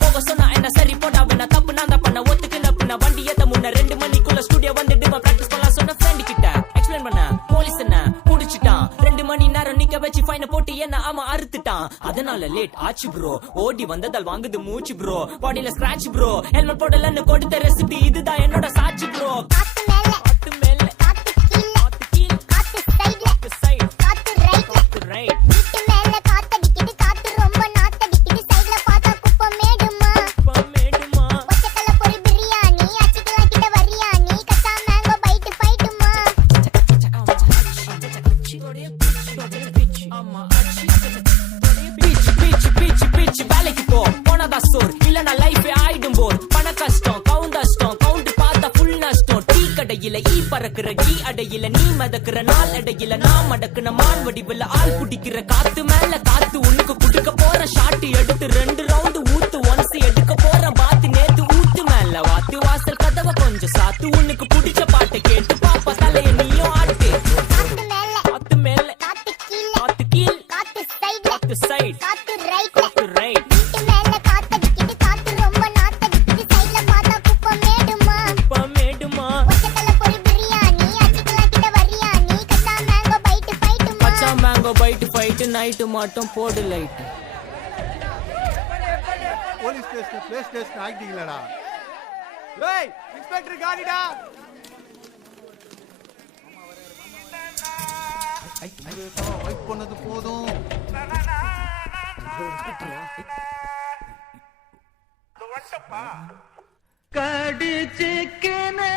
போக சொன்னா என்ன சரி போடா வேணா தப்பு நான் தான் பண்ண ஒத்துக்கு நப்புன வண்டி ஏத்த முன்ன 2 மணிக்குள்ள ஸ்டுடியோ வந்துட்டு பிராக்டிஸ் பண்ணலாம் சொன்ன ஃப்ரெண்ட் கிட்ட எக்ஸ்பிளைன் பண்ண போலீஸ் என்ன புடிச்சிட்டான் 2 மணி நேரம் நிக்க வச்சு ஃபைன போட்டு என்ன ஆமா அறுத்துட்டான் அதனால லேட் ஆச்சு ப்ரோ ஓடி வந்ததால் வாங்குது மூச்சு ப்ரோ பாடியில ஸ்கிராட்ச் ப்ரோ ஹெல்மெட் போடலன்னு கொடுத்த ரெசிபி இதுதான் என்னோட சாட்சி ப்ரோ வேலைக்கு போ போனதா சோர் இல்லனா லைஃபே ஆயிடும் போர் பண கஷ்டம் கவுண்டஸ்டம் கவுண்ட் பார்த்தா ஃபுல் நஷ்டம் டீ கடையில ஈ பறக்குற டீ அடையில நீ மதக்குற நாள் அடையில நான் மடக்குன மான் வடிவில் ஆள் குடிக்கிற காத்து மேல காத்து உனக்கு குடுக்க போற ஷாட் எடுத்து 2 ரவுண்ட் ஊத்து ஒன்ஸ் எடுக்க போற பாத்து நேத்து ஊத்து மேல வாத்து வாசல் கதவை கொஞ்சம் சாத்து உனக்கு பிடிச்ச பாட்டை கேட்டு பாப்பா தலைய நீயும் ஆட்டு காத்து மேல காத்து கீழ் காத்து சைட் நைட்டு மட்டும் போடு light police station play station ஆகிட்டீங்களடா ஏய் இன்ஸ்பெக்டர் காடிடா வெயிட் பண்ணது போதும் கடிச்சிக்கனே